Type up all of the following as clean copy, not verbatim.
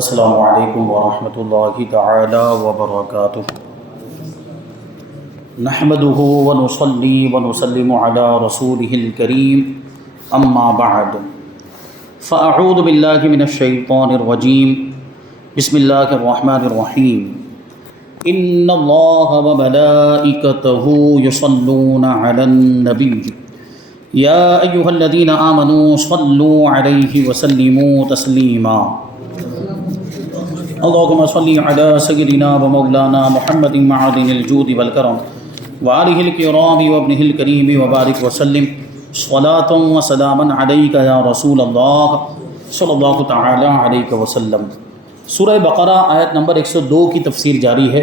السلام علیکم ورحمۃ اللہ تعالی وبرکاتہ۔ نحمده ونصلی ونسلم علی رسولہ الکریم، اما بعد فاعوذ باللہ من الشیطان الرجیم، بسم اللہ الرحمن الرحیم۔ ان اللہ وملائکتہ یصلون علی النبی یا ایہا الذین آمنوا صلوا علیہ وسلموا تسلیما۔ اللہم صلی علی سیدنا و مولانا محمد معدن الجود والکرم وآلہ الکرام وابنہ الکریم وبارک وسلم صلاۃ و سلاما علیک یا رسول اللہ صلی اللہ تعالی علیہ وسلم۔ سورہ بقرہ آیت نمبر 102 کی تفسیر جاری ہے۔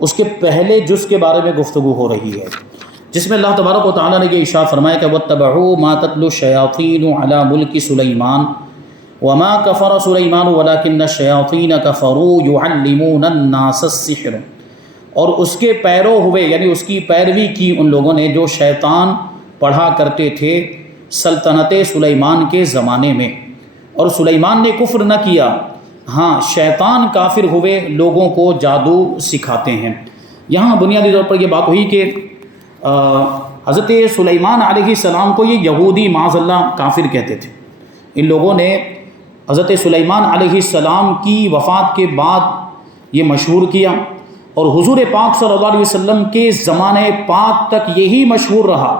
اس کے پہلے جز کے بارے میں گفتگو ہو رہی ہے، جس میں اللہ تبارک و تعالیٰ نے یہ ارشاد فرمایا کہ وَاتَّبَعُوا مَا تَتْلُو الشَّيَاطِينُ عَلَى مُلْكِ سُلَيْمَانَ وَمَا كَفَرَ سُلَيْمَانُ وَلَكِنَّ الشَّيَاطِينَ كَفَرُوا يُعَلِّمُونَ النَّاسَ السِّحْرَ، اور اس کے پیرو ہوئے یعنی اس کی پیروی کی ان لوگوں نے جو شیطان پڑھا کرتے تھے سلطنت سلیمان کے زمانے میں، اور سلیمان نے کفر نہ کیا، ہاں شیطان کافر ہوئے لوگوں کو جادو سکھاتے ہیں۔ یہاں بنیادی طور پر یہ بات ہوئی کہ حضرت سلیمان علیہ السلام کو یہ یہودی معاذ اللہ کافر کہتے تھے۔ ان لوگوں نے حضرت سلیمان علیہ السلام کی وفات کے بعد یہ مشہور کیا، اور حضور پاک صلی اللہ علیہ وسلم کے زمانے پاک تک یہی مشہور رہا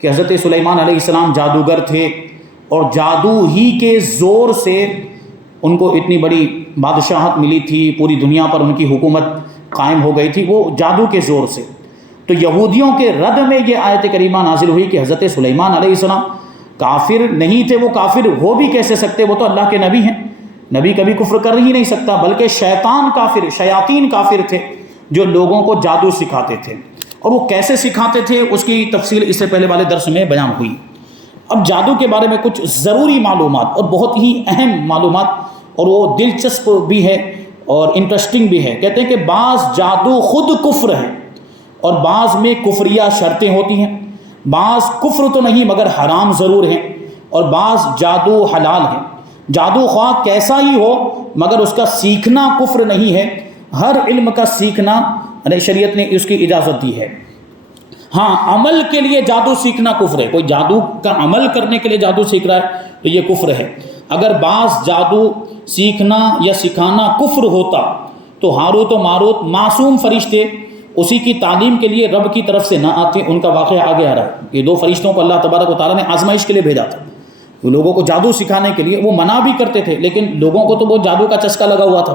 کہ حضرت سلیمان علیہ السلام جادوگر تھے، اور جادو ہی کے زور سے ان کو اتنی بڑی بادشاہت ملی تھی، پوری دنیا پر ان کی حکومت قائم ہو گئی تھی، وہ جادو کے زور سے۔ تو یہودیوں کے رد میں یہ آیت کریمہ نازل ہوئی کہ حضرت سلیمان علیہ السلام کافر نہیں تھے، وہ کافر ہو بھی کیسے سکتے، وہ تو اللہ کے نبی ہیں، نبی کبھی کفر کر ہی نہیں سکتا، بلکہ شیطان کافر، شیاطین کافر تھے جو لوگوں کو جادو سکھاتے تھے۔ اور وہ کیسے سکھاتے تھے اس کی تفصیل اس سے پہلے والے درس میں بیان ہوئی۔ اب جادو کے بارے میں کچھ ضروری معلومات اور بہت ہی اہم معلومات، اور وہ دلچسپ بھی ہے اور انٹرسٹنگ بھی ہے۔ کہتے ہیں کہ بعض جادو خود کفر ہے، اور بعض میں کفریہ شرطیں ہوتی ہیں، بعض کفر تو نہیں مگر حرام ضرور ہیں، اور بعض جادو حلال ہیں۔ جادو خواہ کیسا ہی ہو مگر اس کا سیکھنا کفر نہیں ہے، ہر علم کا سیکھنا شریعت نے اس کی اجازت دی ہے۔ ہاں عمل کے لیے جادو سیکھنا کفر ہے، کوئی جادو کا عمل کرنے کے لیے جادو سیکھ رہا ہے تو یہ کفر ہے۔ اگر بعض جادو سیکھنا یا سکھانا کفر ہوتا تو ہاروت و ماروت معصوم فرشتے اسی کی تعلیم کے لیے رب کی طرف سے نہ آتے۔ ان کا واقعہ آگے آ رہا ہے۔ یہ دو فرشتوں کو اللہ تبارک و تعالیٰ نے آزمائش کے لیے بھیجا تھا، وہ لوگوں کو جادو سکھانے کے لیے۔ وہ منع بھی کرتے تھے، لیکن لوگوں کو تو وہ جادو کا چسکا لگا ہوا تھا،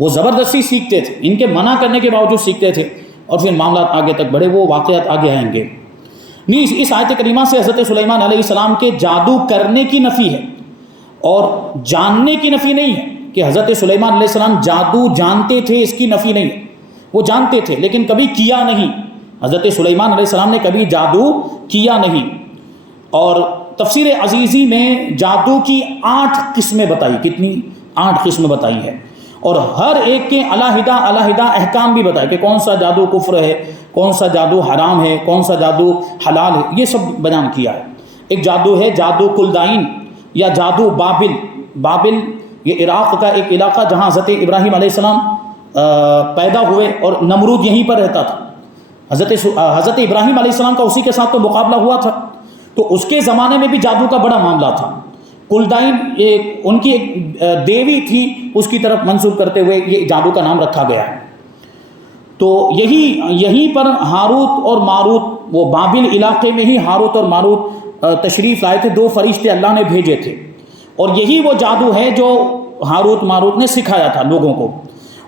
وہ زبردستی سیکھتے تھے، ان کے منع کرنے کے باوجود سیکھتے تھے، اور پھر معاملات آگے تک بڑھے۔ وہ واقعات آگے آئیں گے۔ اس آیت کریمہ سے حضرت سلیمان علیہ السلام کے جادو کرنے کی نفی ہے، اور جاننے کی نفی نہیں ہے کہ حضرت سلیمان علیہ السلام جادو جانتے تھے، اس کی نفی نہیں ہے۔ وہ جانتے تھے لیکن کبھی کیا نہیں۔ حضرت سلیمان علیہ السلام نے کبھی جادو کیا نہیں۔ اور تفسیر عزیزی میں جادو کی 8 قسمیں بتائی۔ کتنی؟ 8 قسمیں بتائی ہے، اور ہر ایک کے علیحدہ علیحدہ احکام بھی بتائے کہ کون سا جادو کفر ہے، کون سا جادو حرام ہے، کون سا جادو حلال ہے، یہ سب بیان کیا ہے۔ ایک جادو ہے جادو کلدائن یا جادو بابل۔ بابل یہ عراق کا ایک علاقہ جہاں حضرت ابراہیم علیہ السلام پیدا ہوئے، اور نمرود یہیں پر رہتا تھا۔ حضرت ابراہیم علیہ السلام کا اسی کے ساتھ تو مقابلہ ہوا تھا، تو اس کے زمانے میں بھی جادو کا بڑا معاملہ تھا۔ کلدائن ان کی ایک دیوی تھی، اس کی طرف منسوب کرتے ہوئے یہ جادو کا نام رکھا گیا ہے۔ تو یہیں پر ہاروت اور ماروت، وہ بابل علاقے میں ہی ہاروت اور ماروت تشریف لائے تھے، 2 فرشتے اللہ نے بھیجے تھے، اور یہی وہ جادو ہے جو ہاروت ماروت نے سکھایا تھا لوگوں کو۔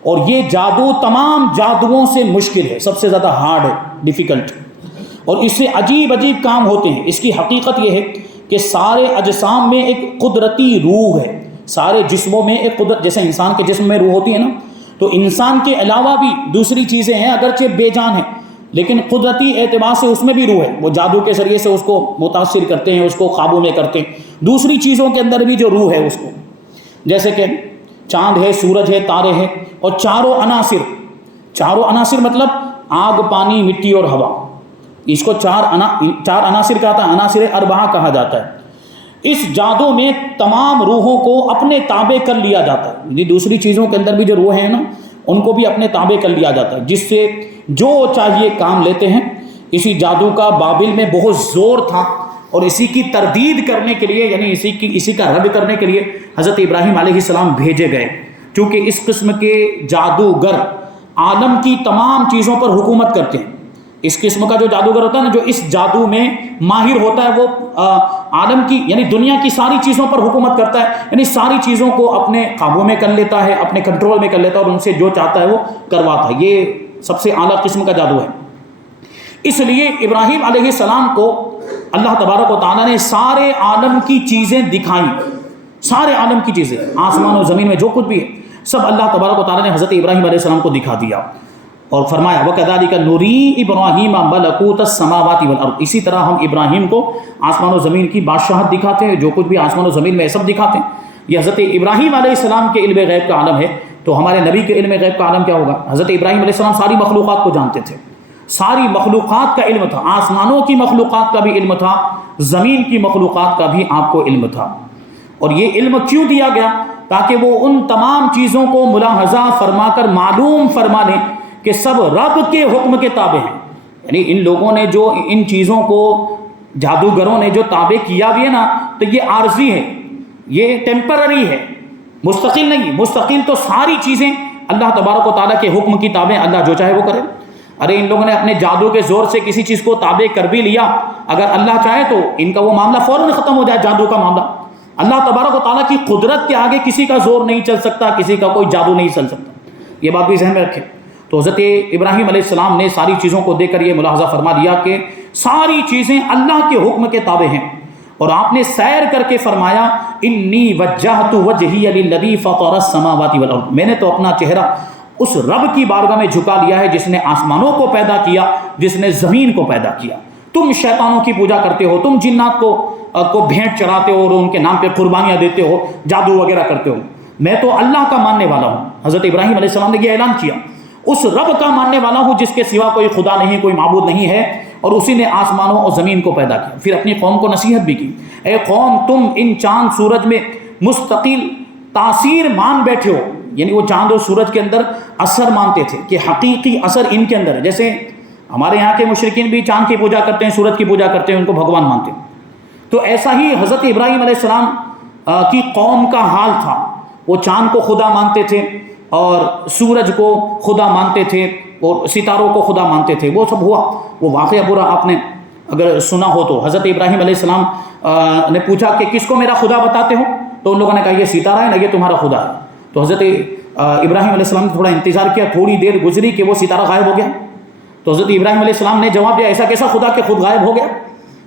اور یہ جادو تمام جادوؤں سے مشکل ہے، سب سے زیادہ ہارڈ ہے، ڈیفیکلٹ، اور اس سے عجیب عجیب کام ہوتے ہیں۔ اس کی حقیقت یہ ہے کہ سارے اجسام میں ایک قدرتی روح ہے، سارے جسموں میں ایک قدرت، جیسے انسان کے جسم میں روح ہوتی ہے نا، تو انسان کے علاوہ بھی دوسری چیزیں ہیں، اگرچہ بے جان ہیں، لیکن قدرتی اعتبار سے اس میں بھی روح ہے۔ وہ جادو کے ذریعے سے اس کو متاثر کرتے ہیں، اس کو قابو میں کرتے ہیں۔ دوسری چیزوں کے اندر بھی جو روح ہے اس کو، جیسے کہ چاند ہے، سورج ہے، تارے ہیں، اور چاروں عناصر مطلب آگ، پانی، مٹی اور ہوا، اس کو چار عناصر کہتا ہے، عناصر اربعہ کہا جاتا ہے۔ اس جادو میں تمام روحوں کو اپنے تابع کر لیا جاتا ہے، یعنی دوسری چیزوں کے اندر بھی جو روح ہیں نا ان کو بھی اپنے تابع کر لیا جاتا ہے، جس سے جو چاہیے کام لیتے ہیں۔ اسی جادو کا بابل میں بہت زور تھا، اور اسی کی تردید کرنے کے لیے، یعنی اسی کا رد کرنے کے لیے حضرت ابراہیم علیہ السلام بھیجے گئے، کیونکہ اس قسم کے جادوگر عالم کی تمام چیزوں پر حکومت کرتے ہیں۔ اس قسم کا جو جادوگر ہوتا ہے نا، جو اس جادو میں ماہر ہوتا ہے، وہ عالم کی یعنی دنیا کی ساری چیزوں پر حکومت کرتا ہے، یعنی ساری چیزوں کو اپنے قابو میں کر لیتا ہے، اپنے کنٹرول میں کر لیتا ہے، اور ان سے جو چاہتا ہے وہ کرواتا ہے۔ یہ سب سے اعلیٰ قسم کا جادو ہے۔ اس لیے ابراہیم علیہ السلام کو اللہ تبارک و تعالیٰ نے سارے عالم کی چیزیں دکھائیں، سارے عالم کی چیزیں، آسمان و زمین میں جو کچھ بھی ہے سب اللہ تبارک و تعالیٰ نے حضرت ابراہیم علیہ السلام کو دکھا دیا، اور فرمایا وَكَذَلِكَ نُرِي إِبْرَاهِيمَ مَلَكُوتَ السَّمَاوَاتِ وَالْأَرْضِ، اسی طرح ہم ابراہیم کو آسمان و زمین کی بادشاہت دکھاتے ہیں، جو کچھ بھی آسمان و زمین میں سب دکھاتے ہیں۔ یہ حضرت ابراہیم علیہ السلام کے علم غیب کا عالم ہے، تو ہمارے نبی کے علم غیب کا عالم کیا ہوگا؟ حضرت ابراہیم علیہ السلام ساری مخلوقات کو جانتے تھے، ساری مخلوقات کا علم تھا، آسمانوں کی مخلوقات کا بھی علم تھا، زمین کی مخلوقات کا بھی آپ کو علم تھا۔ اور یہ علم کیوں دیا گیا؟ تاکہ وہ ان تمام چیزوں کو ملاحظہ فرما کر معلوم فرما لیں کہ سب رب کے حکم کے تابع ہیں۔ یعنی ان لوگوں نے جو ان چیزوں کو، جادوگروں نے جو تابع کیا بھی ہے نا، تو یہ عارضی ہے، یہ ٹیمپرری ہے، مستقل نہیں۔ مستقل تو ساری چیزیں اللہ تبارک و تعالیٰ کے حکم کی تابع، اللہ جو چاہے وہ کرے۔ ارے ان لوگوں نے اپنے جادو کے زور سے کسی چیز کو تابع کر بھی لیا، اگر اللہ چاہے تو ان کا وہ معاملہ فوراً ختم ہو جائے، جادو کا معاملہ۔ اللہ تبارک و تعالیٰ کی قدرت کے آگے کسی کا زور نہیں چل سکتا، کسی کا کوئی جادو نہیں چل سکتا، یہ بات بھی ذہن میں رکھیں۔ تو حضرت ابراہیم علیہ السلام نے ساری چیزوں کو دیکھ کر یہ ملاحظہ فرما دیا کہ ساری چیزیں اللہ کے حکم کے تابع ہیں، اور آپ نے سیر کر کے فرمایا انی وجہت وجہی للذی فطر السماوات والارض، میں نے تو اپنا چہرہ اس رب کی بارگاہ میں جھکا لیا ہے جس نے آسمانوں کو پیدا کیا، جس نے زمین کو پیدا کیا۔ تم شیطانوں کی پوجا کرتے ہو، تم جنات کو بھینٹ چڑھاتے ہو اور ان کے نام پہ قربانیاں دیتے ہو، جادو وغیرہ کرتے ہو، میں تو اللہ کا ماننے والا ہوں۔ حضرت ابراہیم علیہ السلام نے یہ اعلان کیا، اس رب کا ماننے والا ہوں جس کے سوا کوئی خدا نہیں، کوئی معبود نہیں ہے، اور اسی نے آسمانوں اور زمین کو پیدا کیا۔ پھر اپنی قوم کو نصیحت بھی کی، اے قوم تم ان چاند سورج میں مستقل تاثیر مان بیٹھے ہو، یعنی وہ چاند اور سورج کے اندر اثر مانتے تھے کہ حقیقی اثر ان کے اندر ہے۔ جیسے ہمارے یہاں کے مشرکین بھی چاند کی پوجا کرتے ہیں، سورج کی پوجا کرتے ہیں، ان کو بھگوان مانتے ہیں، تو ایسا ہی حضرت ابراہیم علیہ السلام کی قوم کا حال تھا۔ وہ چاند کو خدا مانتے تھے، اور سورج کو خدا مانتے تھے، اور ستاروں کو خدا مانتے تھے۔ وہ سب ہوا، وہ واقعہ پورا آپ نے اگر سنا ہو تو حضرت ابراہیم علیہ السلام نے پوچھا کہ کس کو میرا خدا بتاتے ہو، تو ان لوگوں نے کہا یہ ستارہ ہے نا، یہ تمہارا خدا ہے۔ تو حضرت ابراہیم علیہ السلام نے تھوڑا انتظار کیا، تھوڑی دیر گزری کہ وہ ستارہ غائب ہو گیا۔ تو حضرت ابراہیم علیہ السلام نے جواب دیا، ایسا کیسا خدا کہ خود غائب ہو گیا؟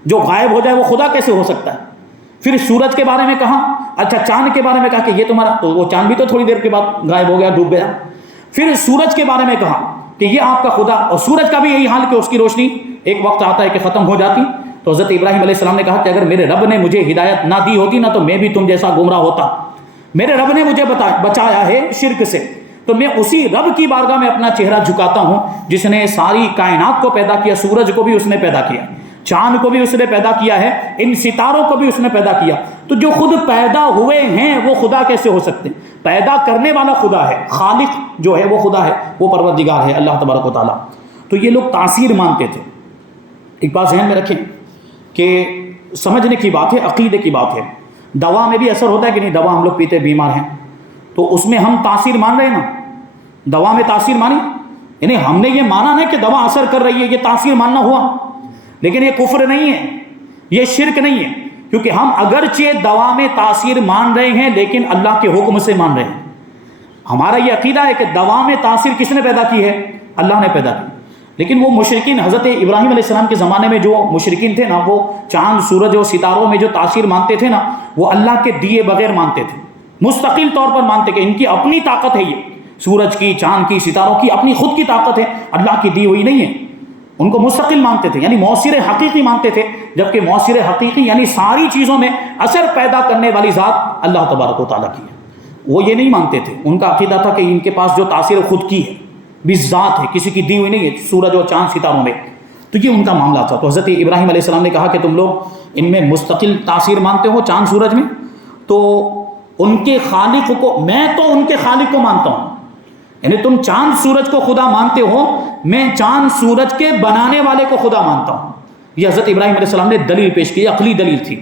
جو غائب ہو جائے وہ خدا کیسے ہو سکتا ہے؟ پھر سورج کے بارے میں کہا، اچھا چاند کے بارے میں کہا کہ یہ تمہارا، تو وہ چاند بھی تو تھوڑی دیر کے بعد غائب ہو گیا، ڈوب گیا۔ پھر سورج کے بارے میں کہا کہ یہ آپ کا خدا، اور سورج کا بھی یہی حال کہ اس کی روشنی ایک وقت آتا ہے کہ ختم ہو جاتی۔ تو حضرت ابراہیم علیہ السلام نے کہا کہ اگر میرے رب نے مجھے ہدایت نہ دی ہوتی نا تو میں بھی تم جیسا گمراہ ہوتا۔ میرے رب نے مجھے بچایا ہے شرک سے، تو میں اسی رب کی بارگاہ میں اپنا چہرہ جھکاتا ہوں جس نے ساری کائنات کو پیدا کیا، سورج کو بھی اس نے پیدا کیا، چاند کو بھی اس نے پیدا کیا ہے، ان ستاروں کو بھی اس نے پیدا کیا۔ تو جو خود پیدا ہوئے ہیں وہ خدا کیسے ہو سکتے ہیں؟ پیدا کرنے والا خدا ہے، خالق جو ہے وہ خدا ہے، وہ پروردگار ہے اللہ تبارک و تعالیٰ۔ تو یہ لوگ تاثیر مانتے تھے۔ ایک بات ذہن میں رکھیں کہ سمجھنے کی بات ہے، عقیدے کی بات ہے۔ دوا میں بھی اثر ہوتا ہے کہ نہیں؟ دوا ہم لوگ پیتے، بیمار ہیں تو اس میں ہم تاثیر مان رہے ہیں نا، دوا میں تاثیر مانی، یعنی ہم نے یہ مانا نہیں کہ دوا اثر کر رہی ہے، یہ تاثیر ماننا ہوا، لیکن یہ کفر نہیں ہے، یہ شرک نہیں ہے، کیونکہ ہم اگرچہ دوا میں تاثیر مان رہے ہیں لیکن اللہ کے حکم سے مان رہے ہیں۔ ہمارا یہ عقیدہ ہے کہ دوا میں تاثیر کس نے پیدا کی ہے؟ اللہ نے پیدا کی۔ لیکن وہ مشرکین حضرت ابراہیم علیہ السلام کے زمانے میں جو مشرکین تھے نا، وہ چاند سورج اور ستاروں میں جو تاثیر مانتے تھے نا، وہ اللہ کے دیے بغیر مانتے تھے، مستقل طور پر مانتے کہ ان کی اپنی طاقت ہے، یہ سورج کی، چاند کی، ستاروں کی اپنی خود کی طاقت ہے، اللہ کی دی ہوئی نہیں ہے۔ ان کو مستقل مانتے تھے، یعنی مؤثر حقیقی مانتے تھے، جبکہ مؤثر حقیقی یعنی ساری چیزوں میں اثر پیدا کرنے والی ذات اللہ تبارک و تعالیٰ کی ہے، وہ یہ نہیں مانتے تھے۔ ان کا عقیدہ تھا کہ ان کے پاس جو تاثیر خود کی ہے، بذات ہے، کسی کی دی ہوئی نہیں ہے، سورج اور چاند ستاروں میں۔ تو یہ ان کا معاملہ تھا۔ تو حضرت ابراہیم علیہ السلام نے کہا کہ تم لوگ ان میں مستقل تاثیر مانتے ہو چاند سورج میں، تو ان کے خالق کو، میں تو ان کے خالق کو مانتا ہوں، یعنی تم چاند سورج کو خدا مانتے ہو، میں چاند سورج کے بنانے والے کو خدا مانتا ہوں۔ یہ حضرت ابراہیم علیہ السلام نے دلیل پیش کی، عقلی دلیل تھی۔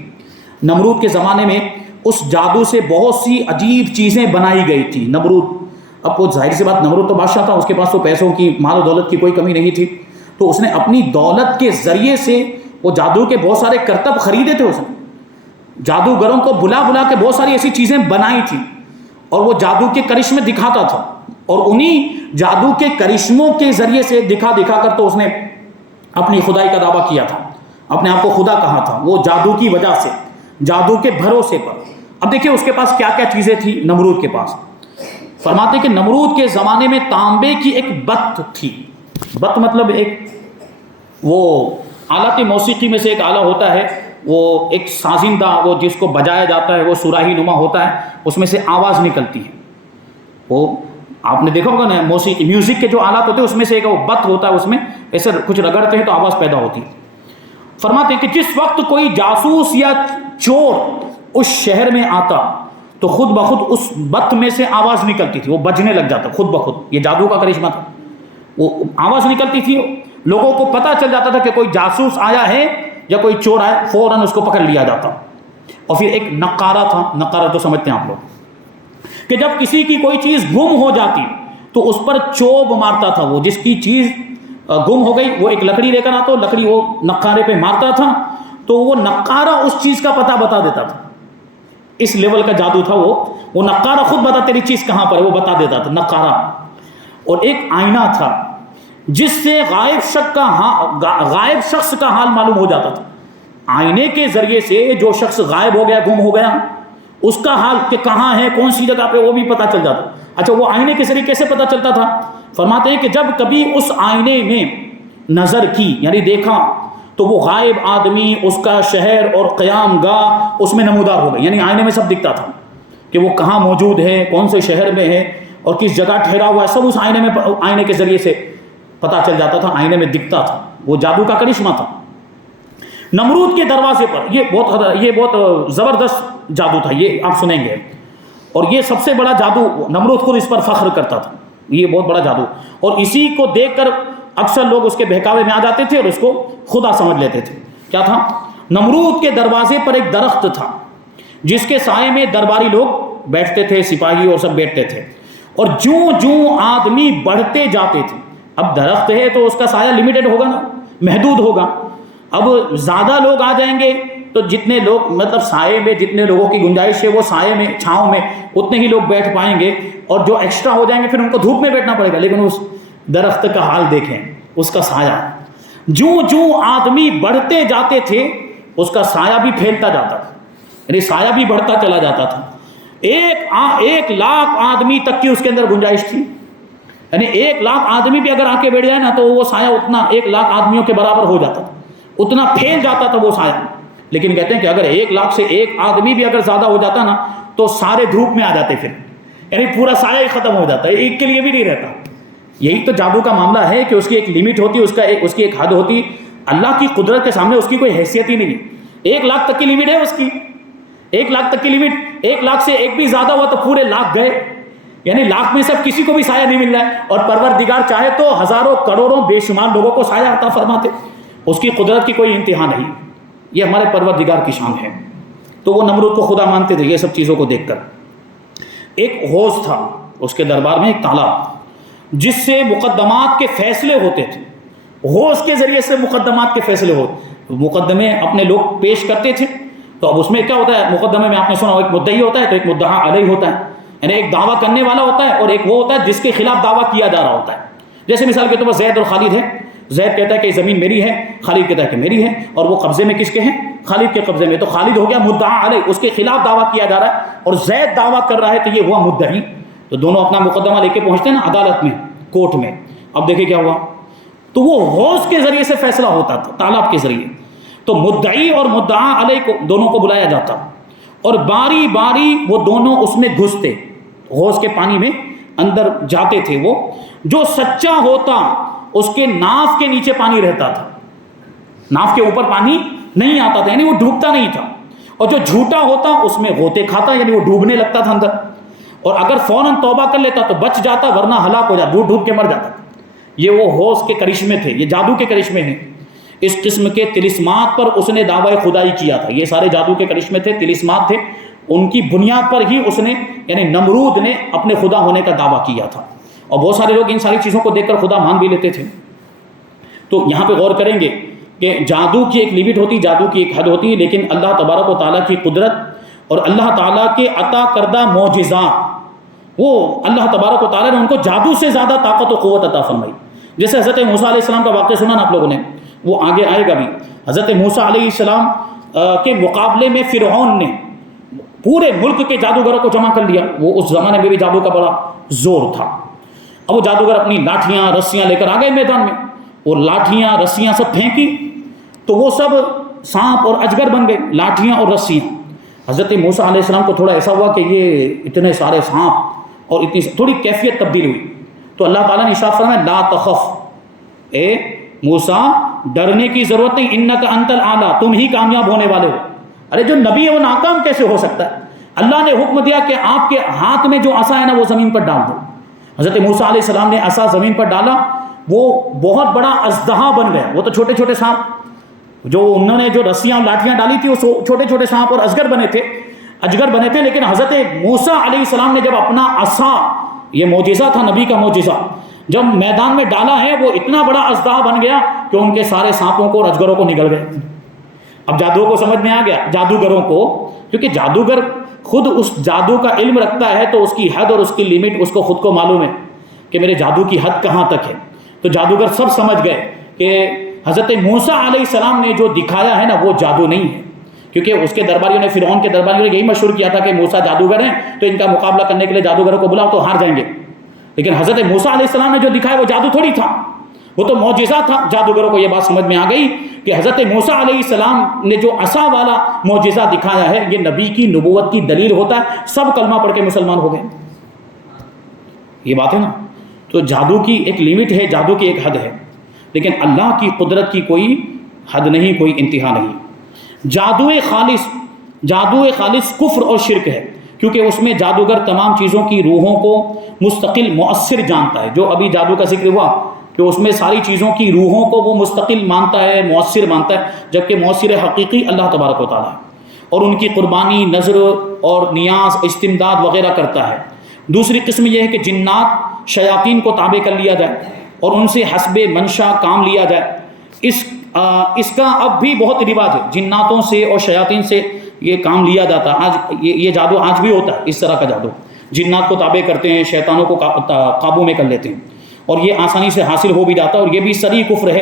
نمرود کے زمانے میں اس جادو سے بہت سی عجیب چیزیں بنائی گئی تھی۔ نمرود، اب وہ ظاہر سی بات، نمرود تو بادشاہ تھا، اس کے پاس تو پیسوں کی، مال و دولت کی کوئی کمی نہیں تھی، تو اس نے اپنی دولت کے ذریعے سے وہ جادو کے بہت سارے کرتب خریدے تھے، اس نے جادوگروں کو بلا بلا کے بہت ساری ایسی چیزیں بنائی تھی، اور وہ جادو کے کرشمے دکھاتا تھا، اور انہی جادو کے کرشموں کے ذریعے سے دکھا دکھا کر تو اس نے اپنی خدائی کا دعویٰ کیا تھا، اپنے آپ کو خدا کہا تھا، وہ جادو کی وجہ سے، جادو کے بھروسے پر۔ اب دیکھیں اس کے پاس کیا کیا چیزیں تھی نمرود کے پاس۔ فرماتے کہ نمرود کے زمانے میں تانبے کی ایک بت تھی۔ بت مطلب ایک وہ آلات موسیقی میں سے ایک آلہ ہوتا ہے، وہ ایک سازندہ، وہ جس کو بجایا جاتا ہے، وہ صراحی نما ہوتا ہے، اس میں سے آواز نکلتی ہے۔ وہ آپ نے دیکھا ہوگا نا، موسیقی میوزک کے جو آلات ہوتے ہیں اس میں سے ایک وہ بت ہوتا ہے، اس میں ایسے کچھ رگڑتے ہیں تو آواز پیدا ہوتی ہے۔ فرماتے ہیں کہ جس وقت کوئی جاسوس یا چور اس شہر میں آتا تو خود بخود اس بت میں سے آواز نکلتی تھی، وہ بجنے لگ جاتا خود بخود، یہ جادو کا کرشمہ تھا، وہ آواز نکلتی تھی، لوگوں کو پتہ چل جاتا تھا کہ کوئی جاسوس آیا ہے یا کوئی چور آیا، فوراً اس کو پکڑ لیا جاتا۔ اور پھر ایک نقارہ تھا، نقارہ تو سمجھتے ہیں آپ لوگ، کہ جب کسی کی کوئی چیز گم ہو جاتی تو اس پر چوب مارتا تھا، وہ جس کی چیز گم ہو گئی وہ ایک لکڑی لے کر آتا، لکڑی وہ نقارے پہ مارتا تھا تو وہ نقارہ اس چیز کا پتہ بتا دیتا تھا۔ اس لیول کا جادو تھا وہ نقارہ خود بتا تیری چیز کہاں پر ہے، وہ بتا دیتا تھا نقارہ۔ اور ایک آئینہ تھا جس سے غائب شخص کا حال معلوم ہو جاتا تھا، آئینے کے ذریعے سے جو شخص غائب ہو گیا، گم ہو گیا، اس کا حال کہ کہاں ہے، کون سی جگہ پہ، وہ بھی پتہ چل جاتا۔ اچھا وہ آئینے کے ذریعے کیسے پتہ چلتا تھا؟ فرماتے ہیں کہ جب کبھی اس آئینے میں نظر کی، یعنی دیکھا، تو وہ غائب آدمی، اس کا شہر اور قیام گاہ اس میں نمودار ہو گئی، یعنی آئینے میں سب دکھتا تھا کہ وہ کہاں موجود ہے، کون سے شہر میں ہے اور کس جگہ ٹھہرا ہوا ہے، سب اس آئینے کے ذریعے سے پتہ چل جاتا تھا، آئینے میں دکھتا تھا۔ وہ جادو کا کرشمہ تھا۔ نمرود کے دروازے پر یہ بہت زبردست جادو تھا، یہ آپ سنیں گے، اور یہ سب سے بڑا جادو، نمرود خود اس پر فخر کرتا تھا، یہ بہت بڑا جادو، اور اسی کو دیکھ کر اکثر لوگ اس کے بہکاوے میں آ جاتے تھے اور اس کو خدا سمجھ لیتے تھے۔ کیا تھا؟ نمرود کے دروازے پر ایک درخت تھا جس کے سائے میں درباری لوگ بیٹھتے تھے، سپاہی اور سب بیٹھتے تھے، اور جوں جوں آدمی بڑھتے جاتے تھے، اب درخت ہے تو اس کا سایہ لمیٹڈ ہوگا نا، محدود ہوگا، اب زیادہ لوگ آ جائیں گے تو جتنے لوگ، مطلب سائے میں جتنے لوگوں کی گنجائش ہے وہ سائے میں، چھاؤں میں اتنے ہی لوگ بیٹھ پائیں گے، اور جو ایکسٹرا ہو جائیں گے پھر ان کو دھوپ میں بیٹھنا پڑے گا۔ لیکن اس درخت کا حال دیکھیں، اس کا سایہ، جوں جوں آدمی بڑھتے جاتے تھے اس کا سایہ بھی پھیلتا جاتا تھا، یعنی سایہ بھی بڑھتا چلا جاتا تھا۔ 1,00,000 آدمی تک کی اس کے اندر گنجائش تھی، یعنی 1,00,000 آدمی بھی اگر آ کے بیٹھ جائے نا تو وہ سایہ اتنا 1,00,000 آدمیوں کے برابر ہو جاتا تھا، اتنا پھیل جاتا تھا وہ سایہ۔ لیکن کہتے ہیں کہ اگر 1,00,000 سے ایک آدمی بھی اگر زیادہ ہو جاتا نا تو سارے دھوپ میں آ جاتے، پھر یعنی پورا سایہ ہی ختم ہو جاتا ہے، ایک کے لیے بھی نہیں رہتا۔ یہی تو جادو کا معاملہ ہے کہ اس کی ایک لمٹ ہوتی ہے، اس کی ایک حد ہوتی، اللہ کی قدرت کے سامنے اس کی کوئی حیثیت ہی نہیں۔ 1,00,000 تک کی لمٹ ہے اس کی، 1,00,000 تک کی لمٹ، 1,00,000 سے ایک بھی زیادہ ہوا تو پورے 1,00,000 گئے، یعنی 1,00,000 میں سب کسی کو بھی سایہ نہیں مل رہا ہے، اور پروردگار چاہے تو ہزاروں کروڑوں بے شمار لوگوں کو سایہ عطا فرماتے، اس کی قدرت کی کوئی انتہا نہیں۔ یہ ہمارے پروردگار کی شان ہے۔ تو وہ نمرود کو خدا مانتے تھے یہ سب چیزوں کو دیکھ کر۔ ایک حوض تھا اس کے دربار میں، ایک تالاب جس سے مقدمات کے فیصلے ہوتے تھے، حوض کے ذریعے سے مقدمات کے فیصلے ہوتے، مقدمے اپنے لوگ پیش کرتے تھے۔ تو اب اس میں کیا ہوتا ہے، مقدمے میں آپ نے سنا ایک مدعی ہوتا ہے تو ایک مدعا علیہ ہوتا ہے، یعنی ایک دعویٰ کرنے والا ہوتا ہے اور ایک وہ ہوتا ہے جس کے خلاف دعویٰ کیا جا رہا ہوتا ہے۔ جیسے مثال کے طور پر زید اور خالد ہے، زید کہتا ہے کہ زمین میری ہے، خالد کہتا ہے کہ میری ہے، اور وہ قبضے میں کس کے ہیں؟ خالد کے قبضے میں، تو خالد ہو گیا مدعا علیہ، اس کے خلاف دعویٰ کیا جا رہا ہے، اور زید دعویٰ کر رہا ہے تو یہ ہوا مدعی۔ تو دونوں اپنا مقدمہ لے کے پہنچتے ہیں نا عدالت میں، کورٹ میں۔ اب دیکھیں کیا ہوا، تو وہ حوض کے ذریعے سے فیصلہ ہوتا تھا، تالاب کے ذریعے۔ تو مدعی اور مدعا علیہ کو دونوں کو بلایا جاتا، اور باری باری وہ دونوں اس میں گھستے، حوض کے پانی میں اندر جاتے تھے۔ وہ جو سچا ہوتا اس کے ناف کے نیچے پانی رہتا تھا، ناف کے اوپر پانی نہیں آتا تھا، یعنی وہ ڈوبتا نہیں تھا، اور جو جھوٹا ہوتا اس میں غوطے کھاتا، یعنی وہ ڈوبنے لگتا تھا اندر، اور اگر فوراً توبہ کر لیتا تو بچ جاتا، ورنہ ہلاک ہو جاتا، ڈوب ڈوب کے مر جاتا۔ یہ وہ ہوش کے کرشمے تھے، یہ جادو کے کرشمے ہیں۔ اس قسم کے طلسمات پر اس نے دعوی خدائی کیا تھا، یہ سارے جادو کے کرشمے تھے، طلسمات تھے، ان کی بنیاد پر ہی اس نے، یعنی نمرود نے اپنے خدا ہونے کا دعویٰ کیا تھا، اور بہت سارے لوگ ان ساری چیزوں کو دیکھ کر خدا مان بھی لیتے تھے۔ تو یہاں پہ غور کریں گے کہ جادو کی ایک لیمٹ ہوتی، جادو کی ایک حد ہوتی، لیکن اللہ تبارک و تعالیٰ کی قدرت اور اللہ تعالیٰ کے عطا کردہ معجزات، وہ اللہ تبارک و تعالیٰ نے ان کو جادو سے زیادہ طاقت و قوت عطا فرمائی۔ جیسے حضرت موسیٰ علیہ السلام کا واقعہ سنا نا آپ لوگوں نے، وہ آگے آئے گا بھی۔ حضرت موسیٰ علیہ السلام کے مقابلے میں فرعون نے پورے ملک کے جادوگروں کو جمع کر لیا، وہ اس زمانے میں بھی جادو کا بڑا زور تھا۔ اب وہ جادوگر اپنی لاٹھیاں رسیاں لے کر آ گئے میدان میں، اور لاٹھیاں رسیاں سب پھینکی تو وہ سب سانپ اور اجگر بن گئے، لاٹھیاں اور رسیاں۔ حضرت موسیٰ علیہ السلام کو تھوڑا ایسا ہوا کہ یہ اتنے سارے سانپ اور اتنی تھوڑی کیفیت تبدیل ہوئی، تو اللہ تعالیٰ نے ارشاد فرمایا لا تخف، اے موسیٰ ڈرنے کی ضرورت نہیں، انک انت الاعلیٰ، تم ہی کامیاب ہونے والے ہو۔ ارے جو نبی ہے وہ ناکام کیسے ہو سکتا ہے؟ اللہ نے حکم دیا کہ آپ کے ہاتھ میں جو عصا ہے نا وہ زمین پر ڈال دو۔ حضرت موسیٰ علیہ السلام نے عصا زمین پر ڈالا، وہ بہت بڑا اژدہا بن گیا۔ وہ تو چھوٹے چھوٹے سانپ جو انہوں نے جو رسیاں اور لاٹھیاں ڈالی تھی وہ چھوٹے چھوٹے سانپ اور اجگر بنے تھے، لیکن حضرت موسیٰ علیہ السلام نے جب اپنا عصا، یہ معجزہ تھا نبی کا معجزہ، جب میدان میں ڈالا ہے وہ اتنا بڑا اژدہا بن گیا کہ ان کے سارے سانپوں کو اور اجگروں کو نگل گئے۔ اب جادو کو سمجھ میں آ گیا، جادوگروں کو، کیونکہ جادوگر خود اس جادو کا علم رکھتا ہے تو اس کی حد اور اس کی لیمٹ اس کو خود کو معلوم ہے کہ میرے جادو کی حد کہاں تک ہے۔ تو جادوگر سب سمجھ گئے کہ حضرت موسیٰ علیہ السلام نے جو دکھایا ہے نا وہ جادو نہیں ہے، کیونکہ اس کے درباریوں نے، فرعون کے درباریوں نے یہی مشہور کیا تھا کہ موسیٰ جادوگر ہیں تو ان کا مقابلہ کرنے کے لیے جادوگروں کو بلاؤ تو ہار جائیں گے۔ لیکن حضرت موسیٰ علیہ السلام نے جو دکھایا وہ جادو تھوڑی تھا، وہ تو معجزہ تھا۔ جادوگروں کو یہ بات سمجھ میں آ گئی کہ حضرت موسیٰ علیہ السلام نے جو عصا والا معجزہ دکھایا ہے یہ نبی کی نبوت کی دلیل ہوتا ہے۔ سب کلمہ پڑھ کے مسلمان ہو گئے، یہ بات ہے نا۔ تو جادو کی ایک لیمٹ ہے، جادو کی ایک حد ہے، لیکن اللہ کی قدرت کی کوئی حد نہیں، کوئی انتہا نہیں۔ جادو خالص کفر اور شرک ہے، کیونکہ اس میں جادوگر تمام چیزوں کی روحوں کو مستقل مؤثر جانتا ہے۔ جو ابھی جادو کا ذکر ہوا کہ اس میں ساری چیزوں کی روحوں کو وہ مستقل مانتا ہے، مؤثر مانتا ہے، جبکہ مؤثر حقیقی اللہ تبارک و تعالیٰ ہے، اور ان کی قربانی، نذر اور نیاز، استمداد وغیرہ کرتا ہے۔ دوسری قسم یہ ہے کہ جنات، شیاطین کو تابع کر لیا جائے اور ان سے حسب منشا کام لیا جائے۔ اس کا اب بھی بہت رواج ہے، جناتوں سے اور شیاطین سے یہ کام لیا جاتا ہے۔ آج یہ جادو آج بھی ہوتا ہے، اس طرح کا جادو جنات کو تابع کرتے ہیں، شیطانوں کو قابو میں کر لیتے ہیں، اور یہ آسانی سے حاصل ہو بھی جاتا ہے۔ اور یہ بھی صریح کفر ہے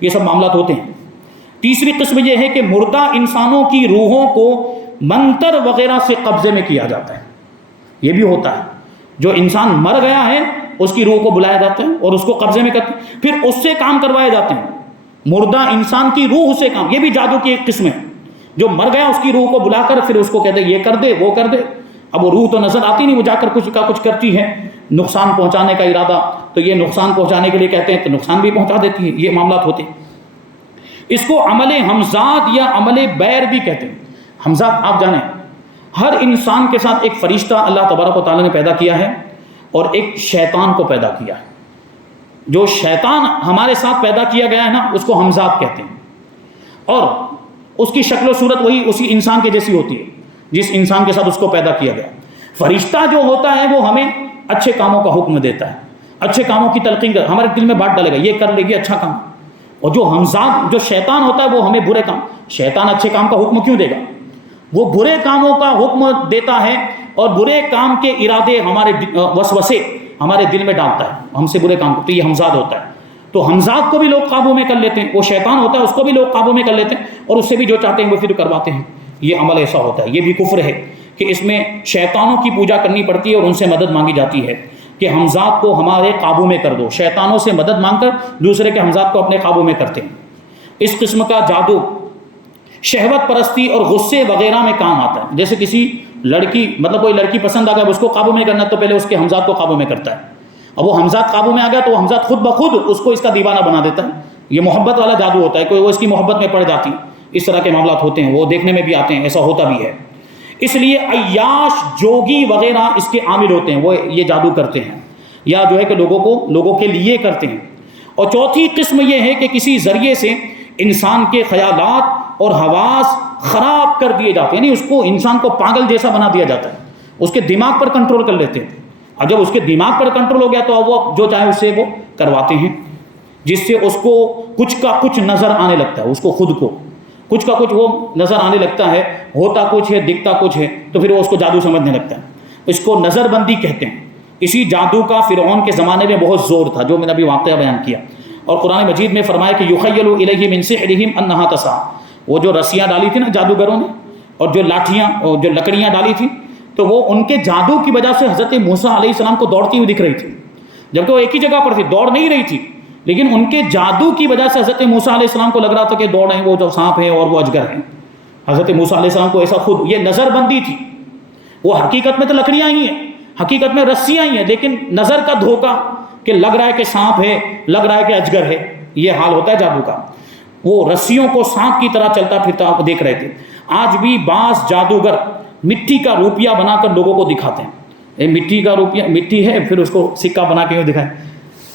یہ سب معاملات ہوتے ہیں۔ تیسری قسم یہ ہے کہ مردہ انسانوں کی روحوں کو منتر وغیرہ سے قبضے میں کیا جاتا ہے، یہ بھی ہوتا ہے۔ جو انسان مر گیا ہے اس کی روح کو بلایا جاتا ہے اور اس کو قبضے میں کرتے ہیں، پھر اس سے کام کروائے جاتے ہیں۔ مردہ انسان کی روح سے کام، یہ بھی جادو کی ایک قسم ہے۔ جو مر گیا اس کی روح کو بلا کر پھر اس کو کہتے ہیں یہ کر دے، وہ کر دے۔ اب وہ روح تو نظر آتی نہیں، وہ جا کر کچھ کا کچھ کرتی ہے، نقصان پہنچانے کا ارادہ، تو یہ نقصان پہنچانے کے لیے کہتے ہیں تو نقصان بھی پہنچا دیتی ہے۔ یہ معاملات ہوتے ہیں۔ اس کو عمل ہمزاد یا عمل بیر بھی کہتے ہیں۔ ہمزاد آپ جانیں، ہر انسان کے ساتھ ایک فرشتہ اللہ تبارک و تعالیٰ نے پیدا کیا ہے اور ایک شیطان کو پیدا کیا ہے۔ جو شیطان ہمارے ساتھ پیدا کیا گیا ہے نا اس کو ہمزاد کہتے ہیں، اور اس کی شکل و صورت وہی اسی انسان کے جیسی ہوتی ہے جس انسان کے ساتھ اس کو پیدا کیا گیا۔ فرشتہ جو ہوتا ہے وہ ہمیں اچھے کاموں کا حکم دیتا ہے، اچھے کاموں کی تلقین کر، ہمارے دل میں بات ڈالے گا یہ کر لے گی اچھا کام۔ اور جو ہمزاد جو شیطان ہوتا ہے وہ ہمیں برے کام، شیطان اچھے کام کا حکم کیوں دے گا؟ وہ برے کاموں کا حکم دیتا ہے اور برے کام کے ارادے ہمارے وسوسے ہمارے دل میں ڈالتا ہے، ہم سے برے کام تو یہ ہمزاد ہوتا ہے۔ تو ہمزاد کو بھی لوگ قابو میں کر لیتے ہیں، وہ شیطان ہوتا ہے اس کو بھی لوگ قابو میں کر لیتے ہیں اور اس سے بھی جو چاہتے ہیں وہ پھر کرواتے ہیں۔ یہ عمل ایسا ہوتا ہے، یہ بھی کفر ہے کہ اس میں شیطانوں کی پوجا کرنی پڑتی ہے اور ان سے مدد مانگی جاتی ہے کہ ہمزاد کو ہمارے قابو میں کر دو۔ شیطانوں سے مدد مانگ کر دوسرے کے ہمزاد کو اپنے قابو میں کرتے ہیں۔ اس قسم کا جادو شہوت پرستی اور غصے وغیرہ میں کام آتا ہے۔ جیسے کسی لڑکی، مطلب کوئی لڑکی پسند آ گیا، اس کو قابو میں کرنا تو پہلے اس کے ہمزاد کو قابو میں کرتا ہے، اب وہ حمزات قابو میں آ گیا تو وہ حمزات خود بخود اس کو اس کا دیوانہ بنا دیتا ہے. یہ محبت والا جادو ہوتا ہے, کوئی وہ اس کی محبت میں پڑ جاتی, اس طرح کے معاملات ہوتے ہیں, وہ دیکھنے میں بھی آتے ہیں, ایسا ہوتا بھی ہے. اس لیے عیاش, جوگی وغیرہ اس کے عامل ہوتے ہیں, وہ یہ جادو کرتے ہیں یا جو ہے کہ لوگوں کے لیے کرتے ہیں. اور چوتھی قسم یہ ہے کہ کسی ذریعے سے انسان کے خیالات اور حواس خراب کر دیے جاتے ہیں, یعنی اس کو, انسان کو پاگل جیسا بنا دیا جاتا ہے, اس کے دماغ پر کنٹرول کر لیتے ہیں. اور جب اس کے دماغ پر کنٹرول ہو گیا تو اب وہ جو چاہے اس سے وہ کرواتے ہیں, جس سے اس کو کچھ کا کچھ نظر آنے لگتا ہے, اس کو خود کو کچھ کا کچھ وہ نظر آنے لگتا ہے, ہوتا کچھ ہے دکھتا کچھ ہے, تو پھر وہ اس کو جادو سمجھنے لگتا ہے. اس کو نظر بندی کہتے ہیں. اسی جادو کا فرعون کے زمانے میں بہت زور تھا, جو میں نے ابھی واقعہ بیان کیا. اور قرآن مجید میں فرمایا کہ یخیل الیہ من سحرہم انہا تسعی, وہ جو رسیاں ڈالی تھی نا جادوگروں نے, اور جو لاٹھیاں اور جو لکڑیاں ڈالی تھی, تو وہ ان کے جادو کی وجہ سے حضرت موسیٰ علیہ السلام کو دوڑتی ہوئی دکھ رہی تھی, جبکہ وہ ایک ہی جگہ پر تھی, دوڑ نہیں رہی تھی, لیکن ان کے جادو کی وجہ سے حضرت موسیٰ علیہ السلام کو لگ رہا تھا کہ دوڑ رہے ہیں, وہ جو سانپ ہے اور وہ اجگر ہیں. حضرت موسیٰ علیہ السلام کو ایسا خود, یہ نظر بندی تھی. وہ حقیقت میں تو لکڑیاں ہی ہیں, حقیقت میں رسیاں ہی ہیں, لیکن نظر کا دھوکہ کہ لگ رہا ہے کہ سانپ ہے, لگ رہا ہے کہ اجگر ہے. یہ حال ہوتا ہے جادو کا. وہ رسیوں کو سانپ کی طرح چلتا پھرتا دیکھ رہے تھے. آج بھی بعض جادوگر مٹی کا روپیہ بنا کر لوگوں کو دکھاتے ہیں. مٹی کا روپیہ, مٹی ہے, پھر اس کو سکہ بنا کے دکھائیں.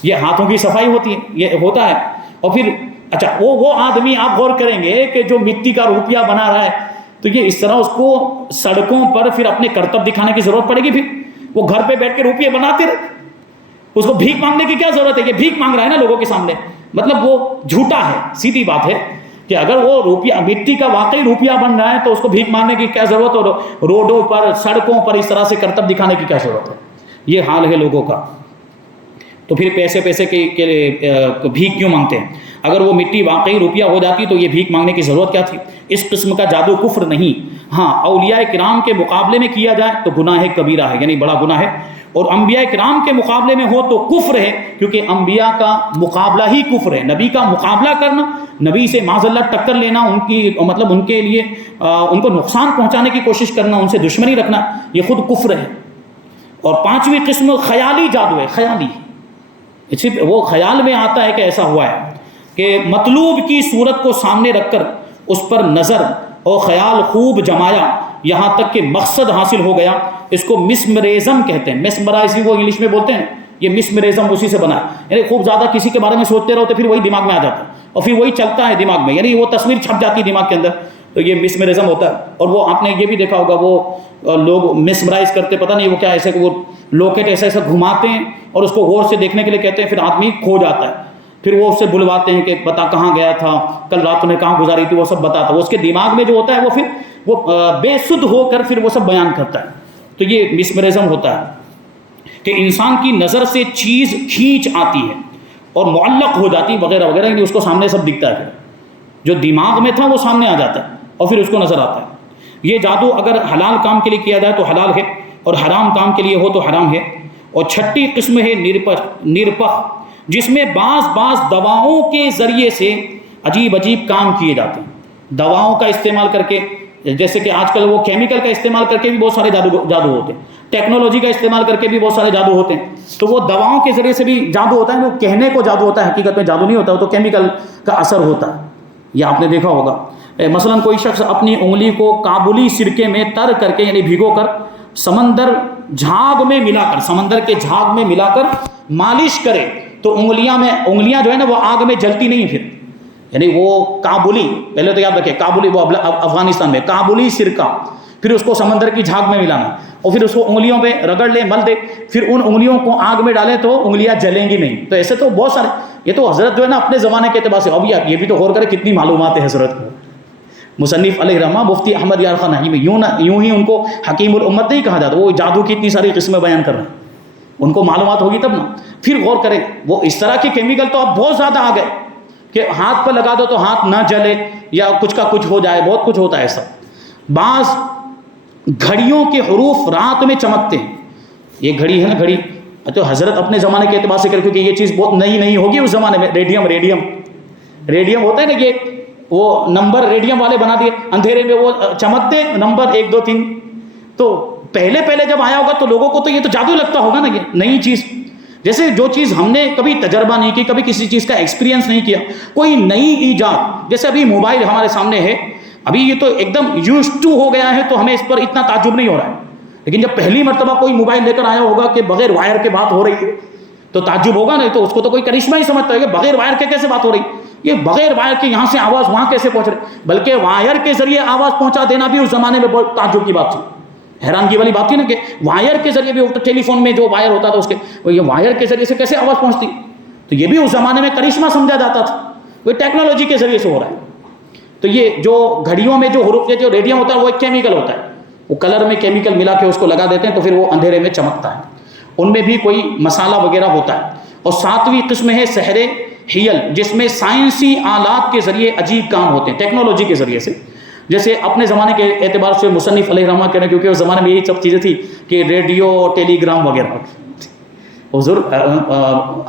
یہ ہاتھوں کی صفائی ہوتی ہے, یہ ہوتا ہے. اور پھر اچھا وہ آدمی آپ غور کریں گے کہ جو مٹی کا روپیہ بنا رہا ہے, تو یہ اس طرح اس کو سڑکوں پر پھر اپنے کرتب دکھانے کی ضرورت پڑے گی. پھر وہ گھر پہ بیٹھ کے روپیے بناتے رہے, اس کو بھیک مانگنے کی کیا ضرورت ہے؟ یہ بھیک مانگ رہا ہے نا لوگوں کے سامنے. مطلب وہ جھوٹا ہے. سیدھی بات ہے کہ اگر وہ روپیہ, مٹی کا واقعی روپیہ بن رہا ہے, تو اس کو بھیک مانگنے کی کیا ضرورت ہے؟ روڈوں پر, سڑکوں پر اس طرح سے کرتب دکھانے کی کیا ضرورت ہے؟ یہ حال ہے لوگوں کا. تو پھر پیسے کے بھیک کیوں مانگتے ہیں؟ اگر وہ مٹی واقعی روپیہ ہو جاتی تو یہ بھیک مانگنے کی ضرورت کیا تھی؟ اس قسم کا جادو کفر نہیں. ہاں, اولیاء کرام کے مقابلے میں کیا جائے تو گناہ کبیرہ ہے, یعنی بڑا گناہ ہے. اور انبیاء کرام کے مقابلے میں ہو تو کفر ہے, کیونکہ انبیاء کا مقابلہ ہی کفر ہے. نبی کا مقابلہ کرنا, نبی سے معاذ اللہ ٹکر لینا, ان کی مطلب ان کے لیے ان کو نقصان پہنچانے کی کوشش کرنا, ان سے دشمنی رکھنا, یہ خود کفر ہے. اور پانچویں قسم خیالی جادو ہے. خیالی, وہ خیال میں آتا ہے کہ ایسا ہوا ہے, کہ مطلوب کی صورت کو سامنے رکھ کر اس پر نظر اور خیال خوب جمایا یہاں تک کہ مقصد حاصل ہو گیا. اس کو مسمرزم کہتے ہیں. مسمرائزنگ وہ انگلش میں بولتے ہیں, یہ مسمرزم اسی سے بنا ہے. یعنی خوب زیادہ کسی کے بارے میں سوچتے رہو تو پھر وہی دماغ میں آ جاتا ہے, اور پھر وہی چلتا ہے دماغ میں, یعنی وہ تصویر چھپ جاتی ہے دماغ کے اندر. تو یہ مسمرزم ہوتا ہے. اور وہ آپ نے یہ بھی دیکھا ہوگا, وہ لوگ مسمرائز کرتے, پتہ نہیں وہ کیا, ایسے کہ وہ لوکیٹ ایسا گھماتے ہیں اور اس کو غور سے دیکھنے کے لیے کہتے ہیں, پھر آدمی کھو جاتا ہے. پھر وہ اس سے بلواتے ہیں کہ بتا کہاں گیا تھا, کل رات نے کہاں گزاری تھی, وہ سب بتاتا. وہ اس کے دماغ میں جو ہوتا ہے وہ پھر وہ بے سدھ ہو کر پھر وہ سب بیان کرتا ہے. تو یہ مسمرزم ہوتا ہے کہ انسان کی نظر سے چیز کھینچ آتی ہے اور معلق ہو جاتی وغیرہ وغیرہ, یعنی اس کو سامنے سب دکھتا ہے, جو دماغ میں تھا وہ سامنے آ جاتا ہے اور پھر اس کو نظر آتا ہے. یہ جادو اگر حلال کام کے لیے کیا جائے تو حلال ہے, اور حرام کام کے لیے ہو تو حرام ہے. اور چھٹی قسم ہے نرپخ, جس میں بعض دواؤں کے ذریعے سے عجیب کام کیے جاتے ہیں. دواؤں کا استعمال کر کے, جیسے کہ آج کل وہ کیمیکل کا استعمال کر کے بھی بہت سارے جادو ہوتے ہیں, ٹیکنالوجی کا استعمال کر کے بھی بہت سارے جادو ہوتے ہیں. تو وہ دواؤں کے ذریعے سے بھی جادو ہوتا ہے. وہ کہنے کو جادو ہوتا ہے, حقیقت میں جادو نہیں ہوتا, وہ تو کیمیکل کا اثر ہوتا ہے. یہ آپ نے دیکھا ہوگا. مثلا کوئی شخص اپنی انگلی کو کابلی سرکے میں تر کر کے, یعنی بھگو کر, سمندر جھاگ میں ملا کر, سمندر کے جھاگ میں ملا کر مالش کرے تو انگلیاں جو ہے نا وہ آگ میں جلتی نہیں. پھر یعنی وہ کابلی, پہلے تو یاد رکھیں کابلی, وہ افغانستان میں کابلی سرکہ, پھر اس کو سمندر کی جھاگ میں ملانا, اور پھر اس کو انگلیوں پہ رگڑ لے, مل دے, پھر ان انگلیوں کو آگ میں ڈالیں تو انگلیاں جلیں گی نہیں. تو ایسے تو بہت سارے, یہ تو حضرت جو ہے نا اپنے زمانے کے اعتبار سے, اب یہ بھی تو غور کرے کتنی معلومات ہے حضرت کو. مصنف علیہ رحمہ مفتی احمد یار خان نعیمی, یوں ہی ان کو حکیم الامت نہیں کہا جاتا. وہ جادو کی اتنی ساری قسمیں بیان کر رہے ہیں, ان کو معلومات ہوگی تب نا. پھر غور کریں, وہ اس طرح کے کیمیکل تو اب بہت زیادہ آ گئے کہ ہاتھ پر لگا دو تو ہاتھ نہ جلے, یا کچھ کا کچھ ہو جائے, بہت کچھ ہوتا ہے ایسا. بعض گھڑیوں کے حروف رات میں چمکتے ہیں. یہ گھڑی ہے نا, گھڑی تو حضرت اپنے زمانے کے اعتبار سے کر, کیونکہ یہ چیز بہت نئی ہوگی اس زمانے میں. ریڈیم ہوتا ہے نا, یہ وہ نمبر ریڈیم والے بنا دیے, اندھیرے میں وہ چمکتے نمبر 1 2 3. تو پہلے جب آیا ہوگا تو لوگوں کو تو یہ تو جادو لگتا ہوگا نا, یہ نئی چیز. جیسے جو چیز ہم نے کبھی تجربہ نہیں کی، کبھی کسی چیز کا ایکسپیرینس نہیں کیا، کوئی نئی ایجاد، جیسے ابھی موبائل ہمارے سامنے ہے، ابھی یہ تو ایک دم یوز ٹو ہو گیا ہے تو ہمیں اس پر اتنا تعجب نہیں ہو رہا ہے، لیکن جب پہلی مرتبہ کوئی موبائل لے کر آیا ہوگا کہ بغیر وائر کے بات ہو رہی ہے تو تعجب ہوگا، نہیں تو اس کو تو کوئی کرشمہ ہی سمجھتا ہے کہ بغیر وائر کے کیسے بات ہو رہی، یہ بغیر وائر کے یہاں سے آواز وہاں کیسے پہنچ رہی، بلکہ وائر کے ذریعے آواز پہنچا دینا بھی اس زمانے میں بہت تعجب کی بات تھی، حیرانگی والی بات تھی نا کہ وائر کے ذریعے بھی، ٹیلی فون میں جو وائر ہوتا تھا اس کے، یہ وائر کے ذریعے سے کیسے آواز پہنچتی، تو یہ بھی اس زمانے میں کرشمہ سمجھا جاتا تھا، وہ ٹیکنالوجی کے ذریعے سے ہو رہا ہے۔ تو یہ جو گھڑیوں میں جو حروف، جو ریڈیم ہوتا ہے وہ ایک کیمیکل ہوتا ہے، وہ کلر میں کیمیکل ملا کے اس کو لگا دیتے ہیں تو پھر وہ اندھیرے میں چمکتا ہے، ان میں بھی کوئی مسالہ وغیرہ ہوتا ہے۔ اور 7ویں قسم ہے سحر حیل، جس میں سائنسی آلات کے ذریعے عجیب کام ہوتے ہیں، ٹیکنالوجی کے ذریعے سے، جیسے اپنے زمانے کے اعتبار سے مصنف علیہ رحمہ کہنا، کیونکہ اس زمانے میں یہی سب چیزیں تھی کہ ریڈیو، ٹیلی گرام وغیرہ، حضور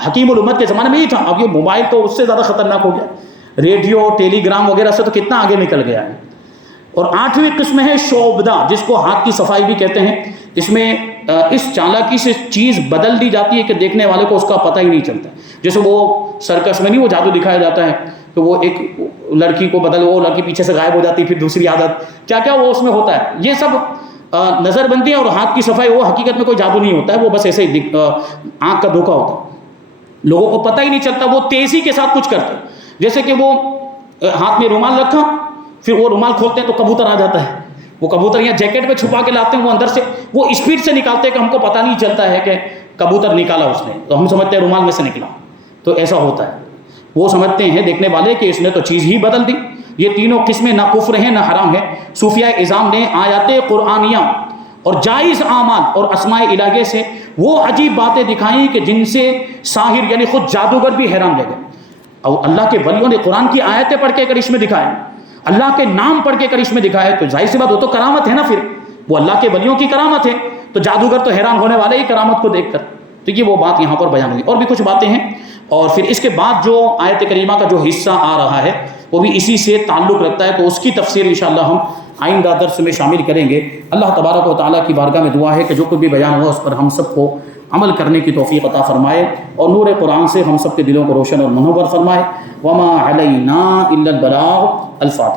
حکیم الامت کے زمانے میں یہی تھا، اب یہ موبائل تو اس سے زیادہ خطرناک ہو گیا، ریڈیو، ٹیلی گرام وغیرہ سے تو کتنا آگے نکل گیا ہے۔ اور 8ویں قسم ہے شعبدہ، جس کو ہاتھ کی صفائی بھی کہتے ہیں، اس میں اس چالاکی سے چیز بدل دی جاتی ہے کہ دیکھنے والے کو اس کا پتہ ہی نہیں چلتا، جیسے وہ سرکس میں نہیں وہ جادو دکھایا جاتا ہے کہ وہ ایک لڑکی کو بدل، وہ لڑکی پیچھے سے غائب ہو جاتی، پھر دوسری عادت، کیا کیا وہ اس میں ہوتا ہے، یہ سب نظر بندی اور ہاتھ کی صفائی، وہ حقیقت میں کوئی جادو نہیں ہوتا ہے، وہ بس ایسے ہی آنکھ کا دھوکہ ہوتا ہے، لوگوں کو پتہ ہی نہیں چلتا، وہ تیزی کے ساتھ کچھ کرتے ہیں، جیسے کہ وہ ہاتھ میں رومال رکھا، پھر وہ رومال کھولتے ہیں تو کبوتر آ جاتا ہے، وہ کبوتر یا جیکٹ پہ چھپا کے لاتے ہیں، وہ اندر سے وہ اسپیڈ سے نکالتے ہیں کہ ہم کو پتہ نہیں چلتا ہے کہ کبوتر نکالا اس نے، تو ہم سمجھتے ہیں رومال میں سے نکلا، تو ایسا ہوتا ہے، وہ سمجھتے ہیں دیکھنے والے کہ اس نے تو چیز ہی بدل دی۔ یہ تینوں قسمیں نہ کفر ہیں نہ حرام ہے۔ صوفیہ اعظام نے آیات قرآنیہ اور جائز اعمال اور اسماء الہیہ سے وہ عجیب باتیں دکھائیں کہ جن سے ساحر یعنی خود جادوگر بھی حیران رہ گئے، اور اللہ کے ولیوں نے قرآن کی آیتیں پڑھ کے کرشمے دکھائے، اللہ کے نام پڑھ کے کرشمے دکھائے، تو ظاہر سی بات وہ تو کرامت ہے نا، پھر وہ اللہ کے ولیوں کی کرامت ہے، تو جادوگر تو حیران ہونے والے ہی کرامت کو دیکھ کر، تو یہ وہ بات یہاں پر بیان ہوئی، اور بھی کچھ باتیں ہیں، اور پھر اس کے بعد جو آیت کریمہ کا جو حصہ آ رہا ہے وہ بھی اسی سے تعلق رکھتا ہے، تو اس کی تفسیر انشاءاللہ ہم آئندہ درس میں شامل کریں گے۔ اللہ تبارک و تعالیٰ کی بارگاہ میں دعا ہے کہ جو کچھ بھی بیان ہوا اس پر ہم سب کو عمل کرنے کی توفیق عطا فرمائے، اور نور قرآن سے ہم سب کے دلوں کو روشن اور منور فرمائے۔ وما علینا الا البلاغ۔ الفاتحہ۔